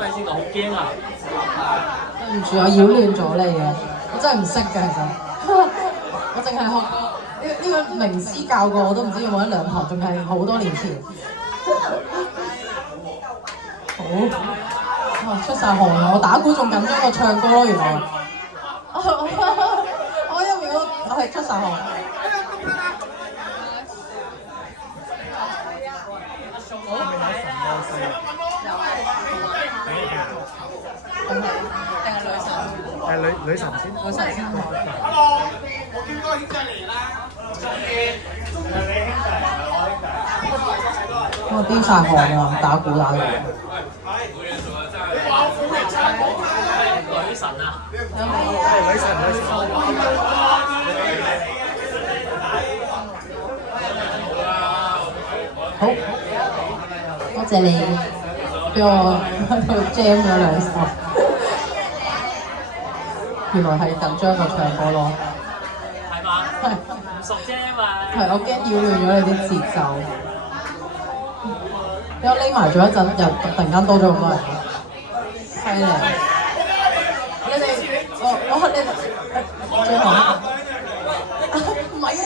咪先，我好驚啊！對唔住，我擾亂咗你嘅，我真係唔識嘅其實，我淨係學呢位名師教過，我都唔知有冇一兩堂，仲係好多年前。好，哇出晒汗啦！我打鼓仲緊張過唱歌咯，原來。我因為我係出晒汗。係女神先。女神先好。Hello，我見過兄弟嚟啦。我飆晒汗啊！打鼓打到。女神啊！係女神。好，多謝你俾我喺度 jam 咗兩首。原來係緊張過唱歌咯。係嘛？係唔熟啫嘛。係，我驚擾亂咗你啲節奏。俾我匿埋咗一陣，又突然間多咗咁多人，犀利！你哋，我你最後唔係啊！